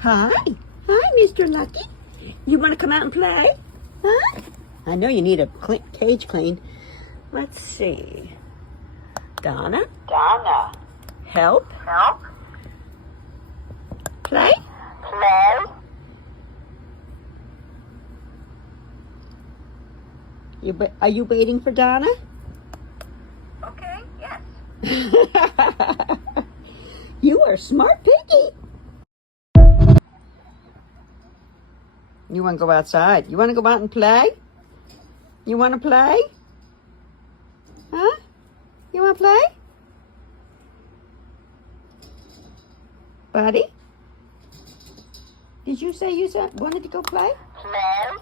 Hi. Hi, Mr. Lucky. You want to come out and play? Huh? I know you need a cage clean. Let's see. Donna? Donna. Help? Help. Play? Play. Are you waiting for Donna? Okay, yes. You are a smart piggy. You want to go outside? You want to go out and play? You want to play? Huh? You want to play? Buddy? Did you say you wanted to go play? Play.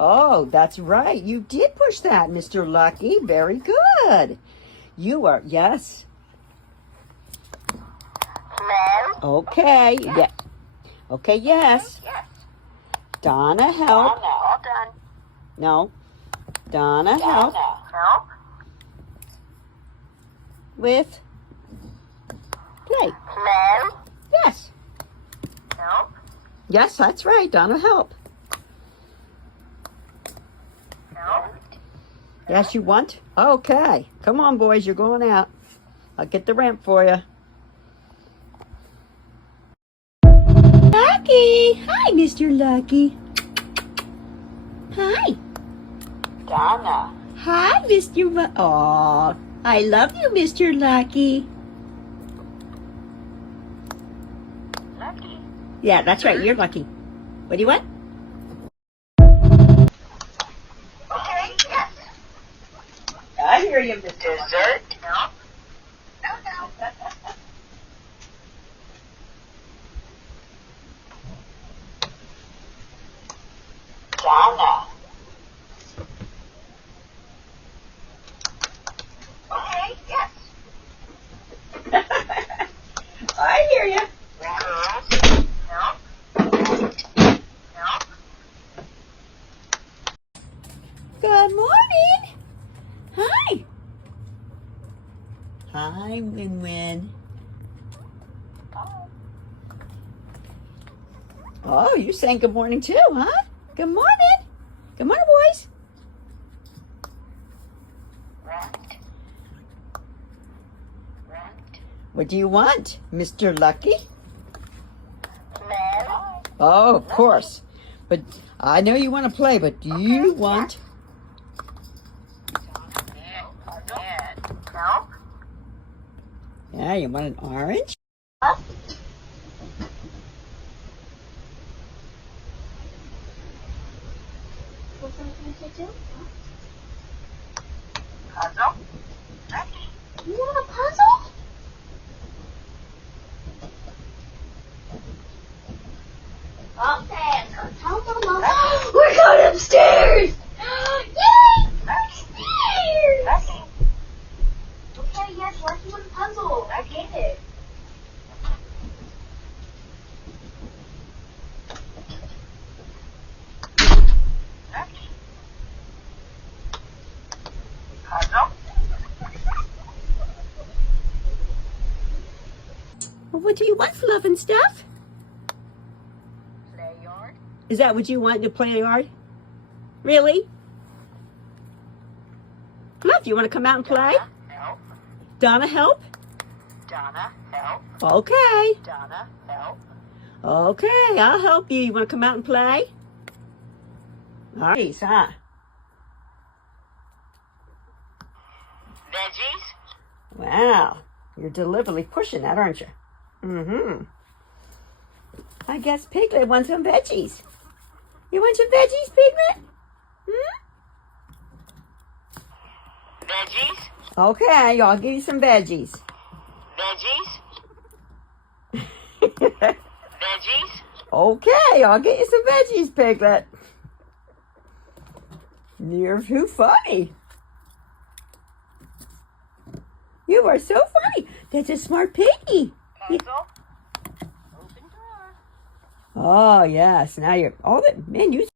Oh, that's right. You did push that, Mr. Lucky. Very good. You are, yes. Play. Okay. Yes. Yeah. Okay, yes. Yes. Donna, help. Donna. All done. No. Donna, help. Donna. Help. With play. Play. Yes. Help. Yes, that's right. Donna, help. Help. Yes, you want? Okay. Come on, boys. You're going out. I'll get the ramp for you. Lucky. Hi, Mr. Lucky. Hi. Donna. Hi, Mr. Aw, I love you, Mr. Lucky. Lucky. Yeah, that's right. You're lucky. What do you want? Okay, yes. I hear you, Mr. Dessert. Help. No, no. Donna. Okay, yes. I hear you. Girls. Help. Help. Good morning. Hi. Hi, Win-Win. Oh, you saying good morning too, huh? Good morning. Good morning, boys. Rat. Rat. What do you want, Mr. Lucky? Play. Oh, of course. But I know you want to play, but do you want... Help. Yeah, you want an orange? Up. What's that going to do? Puzzle. You want a puzzle? Okay, so tell Mama. We're going upstairs! Yay! Upstairs! Okay, yes, let's do a puzzle. I get it. Puzzle. Well, what do you want, Fluff and Stuff? Play yard. Is that what you want to play yard? Really? Fluff, you want to come out and play? Help. Donna, help? Donna, help. Okay. Donna, help. Okay, I'll help you. You want to come out and play? All right, huh? Veggies. Wow, you're deliberately pushing that, aren't you? Mm-hmm. I guess Piglet wants some veggies. You want some veggies, Piglet? Hmm? Veggies. Okay, I'll give you some veggies. Veggies. Veggies. Okay, I'll get you some veggies, Piglet. You're too funny. You are so funny. That's a smart piggy. Puzzle. Open door. Oh, yes. Now you're... Oh, man, you...